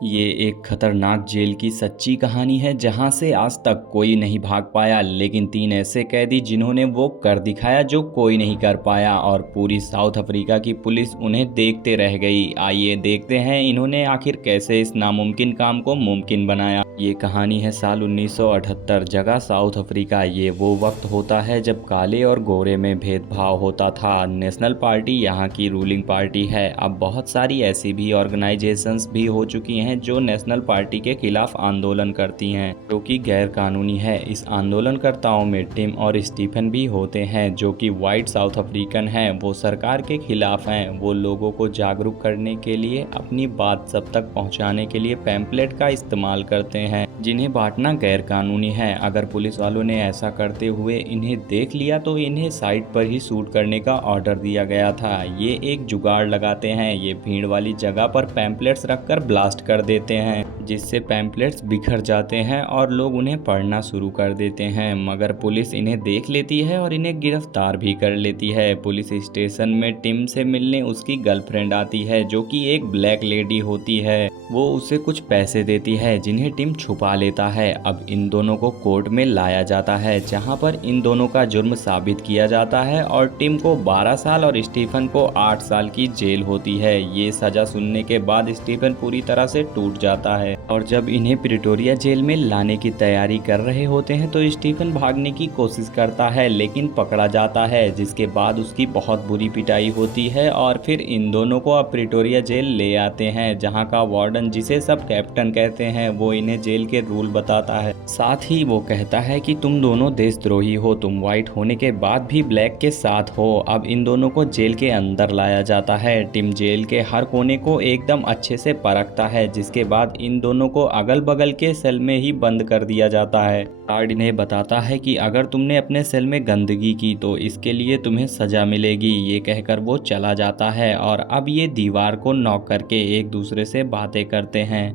ये एक खतरनाक जेल की सच्ची कहानी है जहां से आज तक कोई नहीं भाग पाया, लेकिन तीन ऐसे कैदी जिन्होंने वो कर दिखाया जो कोई नहीं कर पाया और पूरी साउथ अफ्रीका की पुलिस उन्हें देखते रह गई। आइए देखते हैं इन्होंने आखिर कैसे इस नामुमकिन काम को मुमकिन बनाया। ये कहानी है साल 1978, जगह साउथ अफ्रीका। ये वो वक्त होता है जब काले और गोरे में भेदभाव होता था। नेशनल पार्टी यहाँ की रूलिंग पार्टी है। अब बहुत सारी ऐसी भी ऑर्गेनाइजेशंस भी हो चुकी हैं जो नेशनल पार्टी के खिलाफ आंदोलन करती हैं, जो कि गैर कानूनी है। इस आंदोलनकर्ताओं में टिम और स्टीफन भी होते हैं, जो कि वाइट साउथ अफ्रीकन हैं। वो सरकार के खिलाफ हैं। वो लोगों को जागरूक करने के लिए, अपनी बात सब तक पहुंचाने के लिए पैम्पलेट का इस्तेमाल करते हैं, जिन्हें बांटना गैर कानूनी है। अगर पुलिस वालों ने ऐसा करते हुए इन्हें देख लिया तो इन्हें साइट पर ही शूट करने का ऑर्डर दिया गया था। ये एक जुगाड़ लगाते हैं। ये भीड़ वाली जगह पर पैम्पलेट्स रखकर ब्लास्ट कर देते हैं, जिससे पैम्पलेट्स बिखर जाते हैं और लोग उन्हें पढ़ना शुरू कर देते हैं। मगर पुलिस इन्हें देख लेती है और इन्हें गिरफ्तार भी कर लेती है। पुलिस स्टेशन में टिम से मिलने उसकी गर्लफ्रेंड आती है, जो कि एक ब्लैक लेडी होती है। वो उसे कुछ पैसे देती है जिन्हें टिम छुपा लेता है। अब इन दोनों को कोर्ट में लाया जाता है, जहां पर इन दोनों का जुर्म साबित किया जाता है और टिम को 12 साल और स्टीफन को 8 साल की जेल होती है। ये सजा सुनने के बाद स्टीफन पूरी तरह से टूट जाता है और जब इन्हें प्रिटोरिया जेल में लाने की तैयारी कर रहे होते हैं तो स्टीफन भागने की कोशिश करता है, लेकिन पकड़ा जाता है, जिसके बाद उसकी बहुत बुरी पिटाई होती है। और फिर इन दोनों को अब प्रिटोरिया जेल ले आते हैं, जहां का वार्डन, जिसे सब कैप्टन कहते हैं, वो इन्हें जेल के रूल बताता है। साथ ही वो कहता है कि तुम दोनों देशद्रोही हो, तुम व्हाइट होने के बाद भी ब्लैक के साथ हो। अब इन दोनों को जेल के अंदर लाया जाता है। टिम जेल के हर कोने को एकदम अच्छे से परखता है, जिसके बाद इन दोनों को अगल बगल के सेल में ही बंद कर दिया जाता है। गार्ड इन्हें बताता है कि अगर तुमने अपने सेल में गंदगी की तो इसके लिए तुम्हें सजा मिलेगी। ये कहकर वो चला जाता है और अब ये दीवार को नॉक करके एक दूसरे से बातें करते हैं।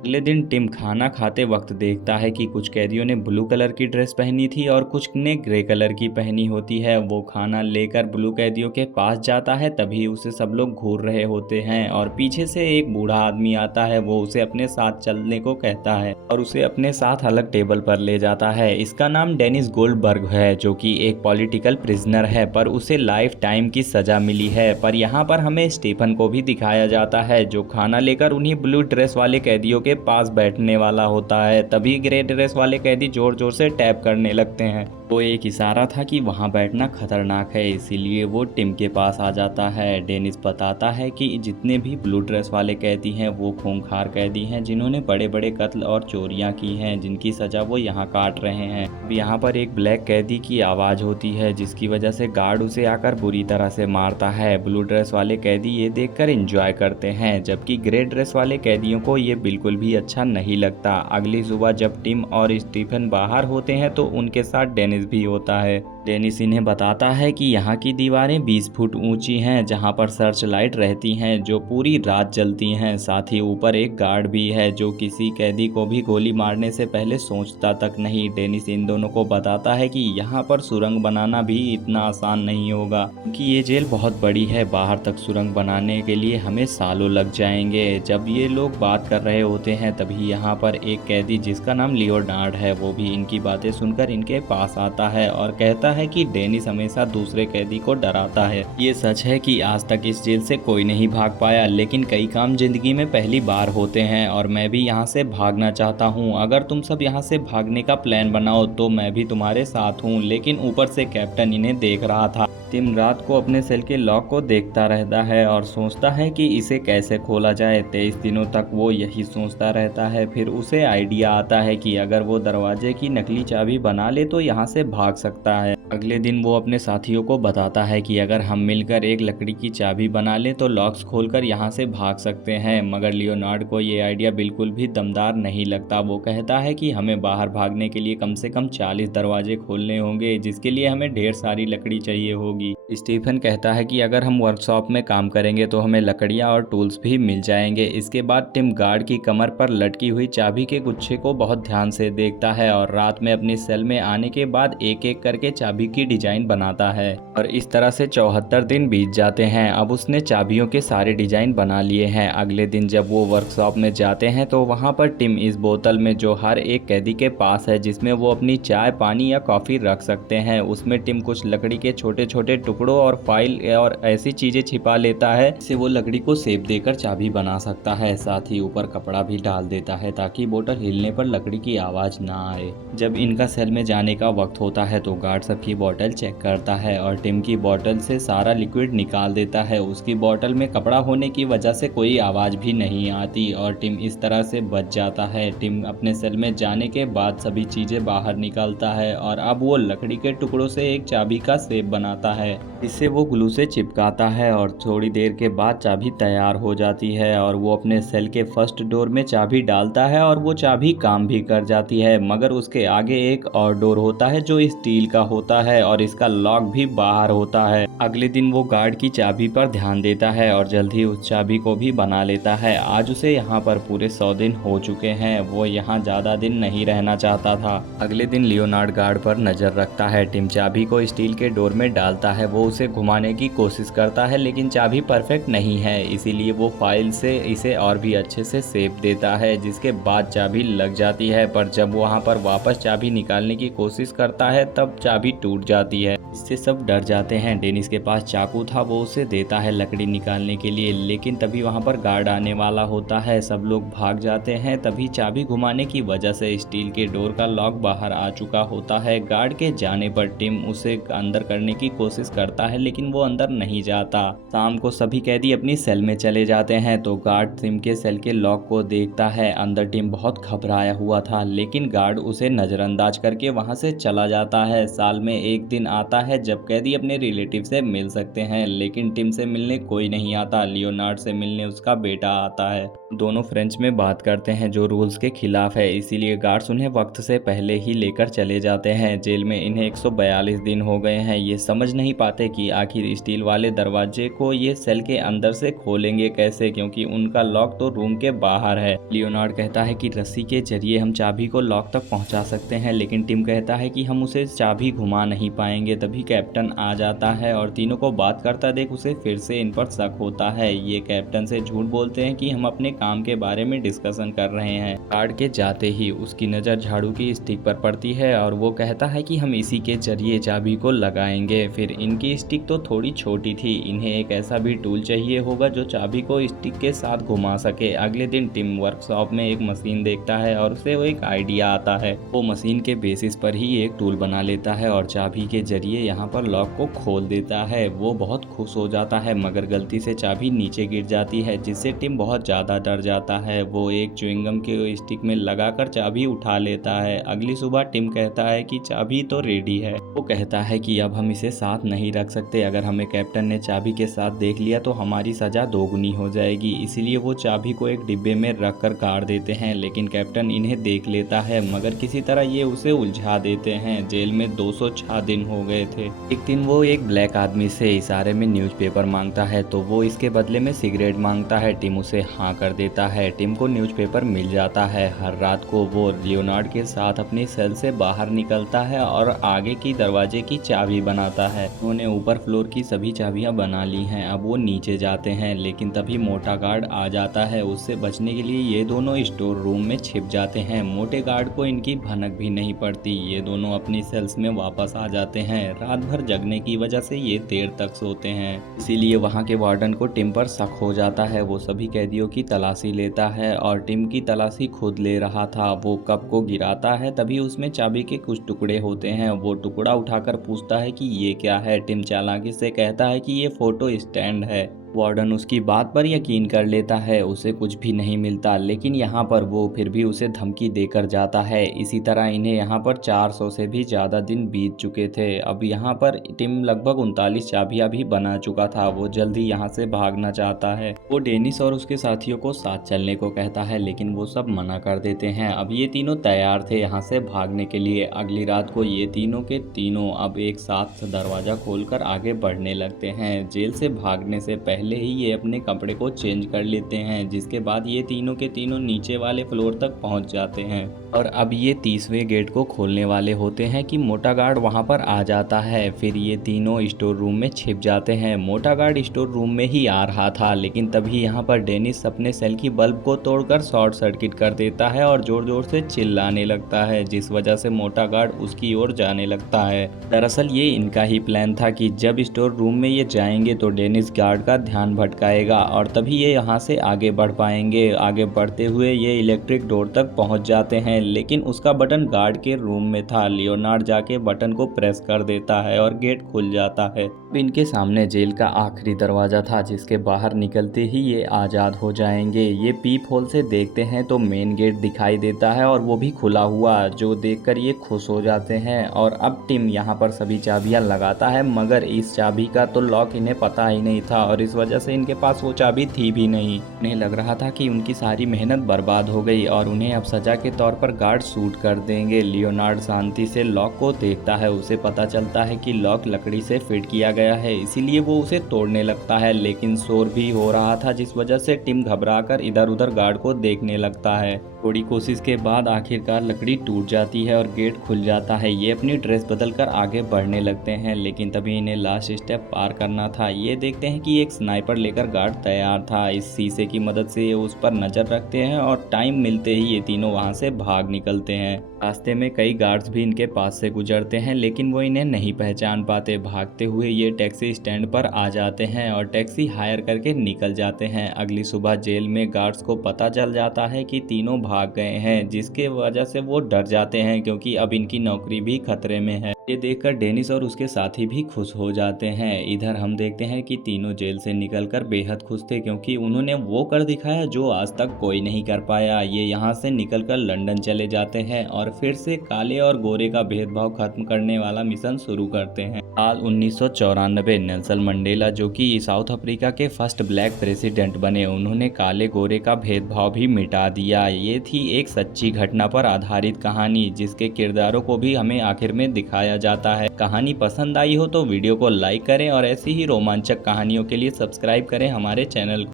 अगले दिन टिम खाना खाते वक्त देखता है कि कुछ कैदियों ने ब्लू कलर की ड्रेस पहनी थी और कुछ ने ग्रे कलर की पहनी होती है। वो खाना लेकर ब्लू कैदियों के पास जाता है, तभी उसे सब लोग घूर रहे होते हैं और पीछे से एक बूढ़ा आदमी आता है। वो उसे अपने साथ चलने को कहता है और उसे अपने साथ अलग टेबल पर ले जाता है। इसका नाम डेनिस गोल्डबर्ग है, जो कि एक पॉलिटिकल प्रिजनर है, पर उसे लाइफ टाइम की सजा मिली है। पर यहाँ पर हमें स्टीफन को भी दिखाया जाता है, जो खाना लेकर उन्हीं ब्लू ड्रेस वाले कैदियों के पास बैठने वाला होता है। तभी ग्रे ड्रेस वाले कैदी जोर जोर से टैप करने लगते हैं। तो एक इशारा था कि वहां बैठना खतरनाक है, इसीलिए वो टिम के पास आ जाता है। डेनिस बताता है कि जितने भी ब्लू ड्रेस वाले कैदी हैं वो खूंखार कैदी हैं, जिन्होंने बड़े बड़े कत्ल और चोरियां की हैं, जिनकी सजा वो यहाँ काट रहे हैं। अब यहाँ पर एक ब्लैक कैदी की आवाज होती है, जिसकी वजह से गार्ड उसे आकर बुरी तरह से मारता है। ब्लू ड्रेस वाले कैदी ये देखकर एंजॉय करते हैं, जबकि ग्रे ड्रेस वाले कैदियों को ये बिल्कुल भी अच्छा नहीं लगता। अगली सुबह जब टिम और स्टीफन बाहर होते हैं तो उनके साथ डेनिस भी होता है। डेनिस इन्हें बताता है कि यहाँ की दीवारें 20 फुट ऊंची हैं, जहाँ पर सर्च लाइट रहती हैं जो पूरी रात जलती हैं। साथ ही ऊपर एक गार्ड भी है, जो किसी कैदी को भी गोली मारने से पहले सोचता तक नहीं। डेनिस इन दोनों को बताता है कि यहाँ पर सुरंग बनाना भी इतना आसान नहीं होगा, क्योंकि ये जेल बहुत बड़ी है। बाहर तक सुरंग बनाने के लिए हमें सालों लग जाएंगे। जब ये लोग बात कर रहे होते हैं तभी यहाँ पर एक कैदी, जिसका नाम लियोनार्ड है, वो भी इनकी बातें सुनकर इनके पास आता है और कहता है कि डेनिस हमेशा दूसरे कैदी को डराता है। ये सच है कि आज तक इस जेल से कोई नहीं भाग पाया, लेकिन कई काम जिंदगी में पहली बार होते हैं और मैं भी यहाँ से भागना चाहता हूँ। अगर तुम सब यहाँ से भागने का प्लान बनाओ तो मैं भी तुम्हारे साथ हूँ। लेकिन ऊपर से कैप्टन इन्हें देख रहा था। टिम रात को अपने सेल के लॉक को देखता रहता है और सोचता है कि इसे कैसे खोला जाए। 23 दिनों तक वो यही सोचता रहता है। फिर उसे आइडिया आता है कि अगर वो दरवाजे की नकली चाबी बना ले तो यहाँ से भाग सकता है। अगले दिन वो अपने साथियों को बताता है कि अगर हम मिलकर एक लकड़ी की चाबी बना ले तो लॉक्स खोलकर यहाँ से भाग सकते हैं। मगर लियोनार्ड को ये आइडिया बिल्कुल भी दमदार नहीं लगता। वो कहता है कि हमें बाहर भागने के लिए कम से कम 40 दरवाजे खोलने होंगे, जिसके लिए हमें ढेर सारी लकड़ी चाहिए होगी। होंगी। स्टीफन कहता है कि अगर हम वर्कशॉप में काम करेंगे तो हमें लकड़ियाँ और टूल्स भी मिल जाएंगे। इसके बाद टिम गार्ड की कमर पर लटकी हुई चाबी के गुच्छे को बहुत ध्यान से देखता है और रात में अपनी सेल में आने के बाद एक एक करके चाबी की डिजाइन बनाता है और इस तरह से 74 दिन बीत जाते हैं। अब उसने चाबियों के सारे डिजाइन बना लिए हैं। अगले दिन जब वो वर्कशॉप में जाते हैं तो वहाँ पर टिम इस बोतल में जो हर एक कैदी के पास है, जिसमें वो अपनी चाय, पानी या कॉफ़ी रख सकते हैं, उसमें टिम कुछ लकड़ी के छोटे छोटे टुकड़ों और फाइल और ऐसी चीज़ें छिपा लेता है जिससे वो लकड़ी को शेप देकर चाबी बना सकता है। साथ ही ऊपर कपड़ा भी डाल देता है ताकि बोतल हिलने पर लकड़ी की आवाज़ ना आए। जब इनका सेल में जाने का वक्त होता है तो गार्ड सबकी बोतल चेक करता है और टिम की बोतल से सारा लिक्विड निकाल देता है। उसकी बोतल में कपड़ा होने की वजह से कोई आवाज़ भी नहीं आती और टिम इस तरह से बच जाता है। टिम अपने सेल में जाने के बाद सभी चीज़ें बाहर निकालता है और अब वो लकड़ी के टुकड़ों से एक चाबी का शेप बनाता है। इससे वो ग्लू से चिपकाता है और थोड़ी देर के बाद चाबी तैयार हो जाती है और वो अपने सेल के फर्स्ट डोर में चाबी डालता है और वो चाबी काम भी कर जाती है। मगर उसके आगे एक और डोर होता है जो स्टील का होता है और इसका लॉक भी बाहर होता है। अगले दिन वो गार्ड की चाबी पर ध्यान देता है और जल्द ही उस चाबी को भी बना लेता है। आज उसे यहाँ पर पूरे 100 दिन हो चुके हैं। वो यहाँ ज़्यादा दिन नहीं रहना चाहता था। अगले दिन लियोनार्ड गार्ड पर नज़र रखता है। टिम चाबी को स्टील के डोर में डालता है। वो उसे घुमाने की कोशिश करता है लेकिन चाबी परफेक्ट नहीं है, इसीलिए वो फाइल से इसे और भी अच्छे से शेप देता है, जिसके बाद चाबी लग जाती है। पर जब वहाँ पर वापस चाबी निकालने की कोशिश करता है तब चाबी टूट जाती है। इससे सब डर जाते हैं। डेनिस के पास चाकू था, वो उसे देता है लकड़ी निकालने के लिए, लेकिन तभी वहाँ पर गार्ड आने वाला होता है। सब लोग भाग जाते हैं। तभी चाबी घुमाने की वजह से स्टील के डोर का लॉक बाहर आ चुका होता है। गार्ड के जाने पर टिम उसे अंदर करने की कोशिश करता है लेकिन वो अंदर नहीं जाता। शाम को सभी कैदी अपनी सेल में चले जाते हैं तो गार्ड टिम के सेल के लॉक को देखता है। अंदर टिम बहुत घबराया हुआ था लेकिन गार्ड उसे नजरअंदाज करके वहां से चला जाता है। साल में एक दिन आता है जब कैदी अपने रिलेटिव से मिल सकते हैं, लेकिन टिम से मिलने कोई नहीं आता। लियोनार्ड से मिलने उसका बेटा आता है। दोनों फ्रेंच में बात करते हैं जो रूल्स के खिलाफ है, इसीलिए गार्ड्स उन्हें वक्त से पहले ही लेकर चले जाते हैं। जेल में इन्हें 142 दिन हो गए हैं। ये समझ नहीं पाते कि आखिर स्टील वाले दरवाजे को ये सेल के अंदर से खोलेंगे कैसे, क्योंकि उनका लॉक तो रूम के बाहर है। लियोनार्ड कहता है कि रस्सी के जरिए हम चाबी को लॉक तक पहुंचा सकते हैं, लेकिन टिम कहता है कि हम उसे चाबी घुमा नहीं पाएंगे। तभी कैप्टन आ जाता है और तीनों को बात करता देख उसे फिर से इन पर शक होता है। ये कैप्टन से झूठ बोलते हैं कि हम अपने काम के बारे में डिस्कशन कर रहे हैं। गार्ड के जाते ही उसकी नज़र झाड़ू की स्टिक पर पड़ती है और वो कहता है कि हम इसी के जरिए चाबी को लगाएंगे। फिर इनकी स्टिक तो थोड़ी छोटी थी, इन्हें एक ऐसा भी टूल चाहिए होगा जो चाबी को स्टिक के साथ घुमा सके। अगले दिन टिम वर्कशॉप में एक मशीन देखता है और उसे वो एक आइडिया आता है। वो मशीन के बेसिस पर ही एक टूल बना लेता है और चाबी के जरिए यहाँ पर लॉक को खोल देता है। वो बहुत खुश हो जाता है मगर गलती से चाबी नीचे गिर जाती है, जिससे टिम बहुत ज़्यादा डर जाता है। वो एक च्युइंगम के स्टिक में लगाकर चाबी उठा लेता है। अगली सुबह टिम कहता है कि चाबी तो रेडी है। वो कहता है कि अब हम इसे साथ नहीं रख सकते। अगर हमें कैप्टन ने चाबी के साथ देख लिया तो हमारी सजा दोगुनी हो जाएगी। इसीलिए वो चाबी को एक डिब्बे में रख कर गाड़ देते हैं, लेकिन कैप्टन इन्हें देख लेता है मगर किसी तरह ये उसे उलझा देते हैं। जेल में 206 दिन हो गए थे। एक दिन वो एक ब्लैक आदमी से इशारे में न्यूज़पेपर मांगता है तो वो इसके बदले में सिगरेट मांगता है। टिम उसे हाँ कर देता है। टिम को न्यूज़पेपर मिल जाता है। हर रात को वो लियोनार्ड के साथ अपनी सेल से बाहर निकलता है और आगे की दरवाजे की चाबी बनाता है। उन्होंने ऊपर फ्लोर की सभी चाबियां बना ली हैं। अब वो नीचे जाते हैं लेकिन तभी मोटा गार्ड आ जाता है। उससे बचने के लिए ये दोनों स्टोर रूम में छिप जाते हैं। मोटे गार्ड को इनकी भनक भी नहीं पड़ती। ये दोनों अपनी सेल्स में वापस आ जाते हैं। रात भर जगने की वजह से ये देर तक सोते हैं, इसीलिए वहाँ के वार्डन को टिम पर शक हो जाता है। वो सभी कैदियों की तलाशी लेता है और टिम की तलाशी खुद ले रहा था। वो कप को गिराता है, तभी उसमें चाबी के कुछ टुकड़े होते हैं। वो टुकड़ा उठाकर पूछता है कि ये क्या है। टिम चालाकी से कहता है कि ये फोटो स्टैंड है। वार्डन उसकी बात पर यकीन कर लेता है, उसे कुछ भी नहीं मिलता, लेकिन यहाँ पर वो फिर भी उसे धमकी देकर जाता है। इसी तरह इन्हें यहाँ पर 400 से भी ज़्यादा दिन बीत चुके थे। अब यहाँ पर टिम लगभग 39 चाबियाँ भी बना चुका था। वो जल्दी यहाँ से भागना चाहता है। वो डेनिस और उसके साथियों को साथ चलने को कहता है, लेकिन वो सब मना कर देते हैं। अब ये तीनों तैयार थे यहाँ से भागने के लिए। अगली रात को ये तीनों के तीनों अब एक साथ दरवाज़ा खोलकर आगे बढ़ने लगते हैं। जेल से भागने से पहले ही ये अपने कपड़े को चेंज कर लेते हैं, जिसके बाद ये तीनों के तीनों नीचे वाले फ्लोर तक पहुंच जाते हैं। और अब ये 30वें गेट को खोलने वाले होते हैं कि मोटा गार्ड वहां पर आ जाता है। फिर ये तीनों स्टोर रूम में छिप जाते हैं। मोटा गार्ड स्टोर रूम में ही आ रहा था, लेकिन तभी यहाँ पर डेनिस अपने सेल की बल्ब को तोड़कर शॉर्ट सर्किट कर देता है और जोर जोर से चिल्लाने लगता है, जिस वजह से मोटा गार्ड उसकी ओर जाने लगता है। दरअसल ये इनका ही प्लान था कि जब स्टोर रूम में ये जाएंगे तो डेनिस गार्ड का ध्यान भटकाएगा और तभी ये यहाँ से आगे बढ़ पाएंगे। आगे बढ़ते हुए ये इलेक्ट्रिक डोर तक पहुँच जाते हैं, लेकिन उसका बटन गार्ड के रूम में था। लियोनार्ड जाके बटन को प्रेस कर देता है और गेट खुल जाता है। इनके सामने जेल का आखिरी दरवाजा था, जिसके बाहर निकलते ही ये आज़ाद हो जाएंगे। ये पीप होल से देखते हैं तो मेन गेट दिखाई देता है और वो भी खुला हुआ, जो देखकर ये खुश हो जाते हैं। और अब टिम यहाँ पर सभी चाबियाँ लगाता है, मगर इस चाबी का तो लॉक इन्हें पता ही नहीं था और इस वजह से इनके पास वो चाबी थी भी नहीं। उन्हें लग रहा था कि उनकी सारी मेहनत बर्बाद हो गई और उन्हें अब सजा के तौर पर गार्ड शूट कर देंगे। लियोनार्ड शांति से लॉक को देखता है। उसे पता चलता है कि लॉक लकड़ी से फिट किया गया है, इसीलिए वो उसे तोड़ने लगता है, लेकिन शोर भी हो रहा था, जिस वजह से टिम घबराकर इधर उधर गार्ड को देखने लगता है। थोड़ी कोशिश के बाद आखिरकार लकड़ी टूट जाती है और गेट खुल जाता है। ये अपनी ड्रेस बदलकर आगे बढ़ने लगते हैं, लेकिन तभी इन्हें लास्ट स्टेप पार करना था। ये देखते हैं कि एक स्नाइपर लेकर गार्ड तैयार था। इस शीशे की मदद से ये उस पर नजर रखते हैं और टाइम मिलते ही ये तीनों वहां से भाग निकलते हैं। रास्ते में कई गार्ड्स भी इनके पास से गुजरते हैं, लेकिन वो इन्हें नहीं पहचान पाते। भागते हुए ये टैक्सी स्टैंड पर आ जाते हैं और टैक्सी हायर करके निकल जाते हैं। अगली सुबह जेल में गार्ड्स को पता चल जाता है कि तीनों भाग गए हैं, जिसके वजह से वो डर जाते हैं, क्योंकि अब इनकी नौकरी भी खतरे में है। ये देखकर डेनिस और उसके साथी भी खुश हो जाते हैं। इधर हम देखते हैं कि तीनों जेल से निकलकर बेहद खुश थे, क्योंकि उन्होंने वो कर दिखाया जो आज तक कोई नहीं कर पाया। ये यहाँ से निकलकर लंदन चले जाते हैं और फिर से काले और गोरे का भेदभाव खत्म करने वाला मिशन शुरू करते हैं। साल 1994 नेल्सन मंडेला, जो कि साउथ अफ्रीका के फर्स्ट ब्लैक प्रेसिडेंट बने, उन्होंने काले गोरे का भेदभाव भी मिटा दिया। ये थी एक सच्ची घटना पर आधारित कहानी, जिसके किरदारों को भी हमें आखिर में दिखाया जाता है। कहानी पसंद आई हो तो वीडियो को लाइक करें और ऐसी ही रोमांचक कहानियों के लिए सब्सक्राइब करें हमारे चैनल को।